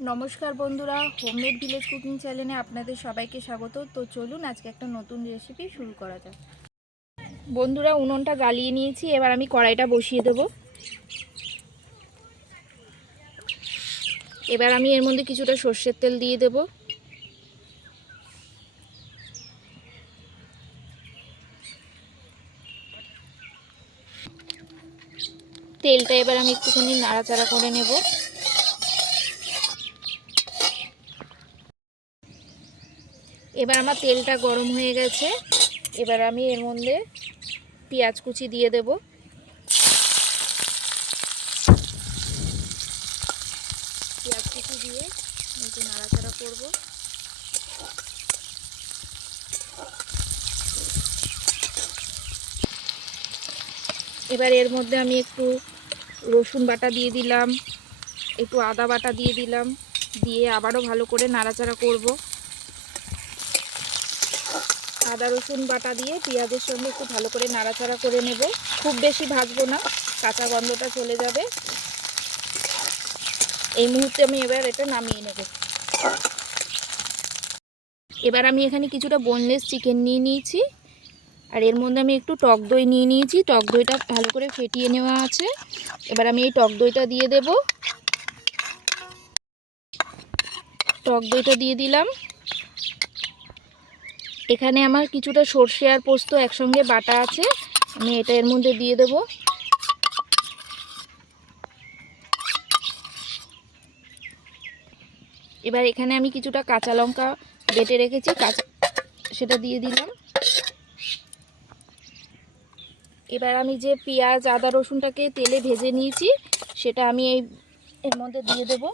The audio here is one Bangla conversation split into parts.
নমস্কার বন্ধুরা হোমমেড ভিলেজ কুকিং চ্যানেলে আপনাদের সবাইকে স্বাগত। তো চলুন আজকে একটা নতুন রেসিপি শুরু করা যাক। বন্ধুরা, উনুনটা জ্বালিয়ে নিয়েছি, এবার আমি কড়াইটা বসিয়ে দেব। এবার আমি এর মধ্যে কিছুটা সর্ষের তেল দিয়ে দেব। তেলটা এবার আমি একটুখানি নাড়াচাড়া করে নেব। এবার আমার তেলটা গরম হয়ে গেছে। এবার আমি এর মধ্যে পেঁয়াজ কুচি দিয়ে দেব। পেঁয়াজ কুচি দিয়ে একটু নাড়াচাড়া করব। এবার এর মধ্যে আমি একটু রসুন বাটা দিয়ে দিলাম, একটু আদা বাটা দিয়ে দিলাম, দিয়ে আবারও ভালো করে নাড়াচাড়া করব। আদা, রসুন বাটা দিয়ে পেঁয়াজের সঙ্গে একটু ভালো করে নাড়াচাড়া করে নেব। খুব বেশি ভাজবো না, কাঁচা গন্ধটা চলে যাবে। এই মুহূর্তে আমি এবার এটা নামিয়ে নেব। এবার আমি এখানে কিছুটা বোনলেস চিকেন নিয়ে নিয়েছি। আর এর মধ্যে আমি একটু টক দই নিয়ে নিয়েছি। টক দইটা ভালো করে ফেটিয়ে নেওয়া আছে। এবার আমি এই টক দইটা দিয়ে দেব। টক দইটা দিয়ে দিলাম। এখানে আমার কিছুটা সর্ষে আর পোস্ত একসঙ্গে বাটা আছে। আমি এটা এর মধ্যে দিয়ে দেব। এবার এখানে আমি কিছুটা কাঁচা লঙ্কা বেটে রেখেছি, কাঁচা সেটা দিয়ে দিলাম। এবার আমি যে পেঁয়াজ, আদা, রসুনটাকে তেলে ভেজে নিয়েছি, সেটা আমি এই এর মধ্যে দিয়ে দেবো।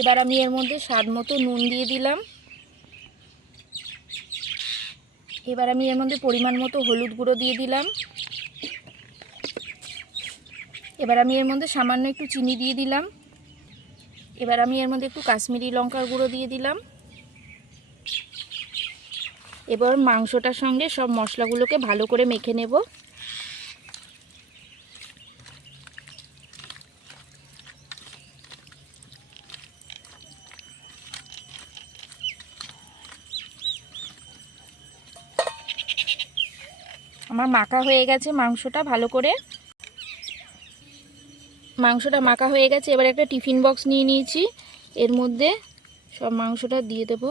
এবার আমি এর মধ্যে স্বাদ মতো নুন দিয়ে দিলাম। এবার আমি এর মধ্যে পরিমাণ মতো হলুদ গুঁড়ো দিয়ে দিলাম। এবার আমি এর মধ্যে সামান্য একটু চিনি দিয়ে দিলাম। এবার আমি এর মধ্যে একটু কাশ্মীরি লঙ্কার গুঁড়ো দিয়ে দিলাম। এবার মাংসটার সঙ্গে সব মশলাগুলোকে ভালো করে মেখে নেব। আমার মাখা হয়ে গেছে মাংসটা ভালো করে। মাংসটা মাখা হয়ে গেছে, এবার একটা টিফিন বক্স নিয়ে নিয়েছি। এর মধ্যে সব মাংসটা দিয়ে দেব।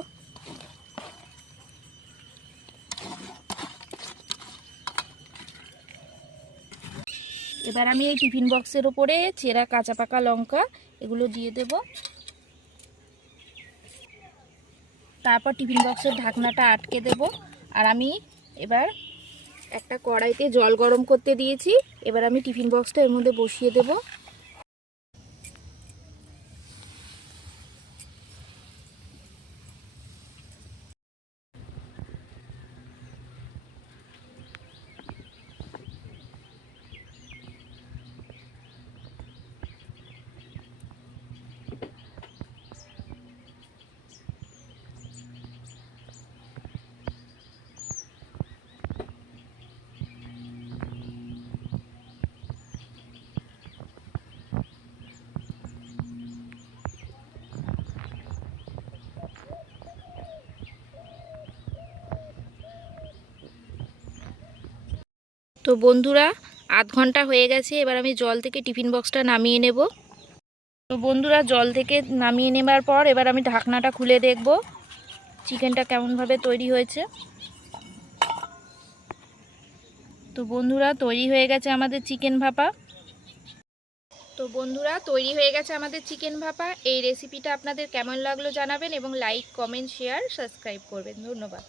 এবার আমি এই টিফিন বক্সের ওপরে চেরা কাঁচা পাকা লঙ্কা এগুলো দিয়ে দেব। তারপর টিফিন বক্সের ঢাকনাটা আটকে দেব। আর আমি এবার একটা কড়াইতে জল গরম করতে দিয়েছি। এবার আমি টিফিন বক্সটা এর মধ্যে বসিয়ে দেব। তো বন্ধুরা, আধ ঘণ্টা হয়ে গেছে, এবার আমি জল থেকে টিফিন বক্সটা নামিয়ে নেব। তো বন্ধুরা, জল থেকে নামিয়ে নেবার পর এবার আমি ঢাকনাটা খুলে দেখব, চিকেনটা কেমনভাবে তৈরি হয়েছে। তো বন্ধুরা, তৈরি হয়ে গেছে আমাদের চিকেন ভাপা। তো বন্ধুরা, তৈরি হয়ে গেছে আমাদের চিকেন ভাপা। এই রেসিপিটা আপনাদের কেমন লাগল জানাবেন এবং লাইক, কমেন্ট, শেয়ার, সাবস্ক্রাইব করবেন। ধন্যবাদ।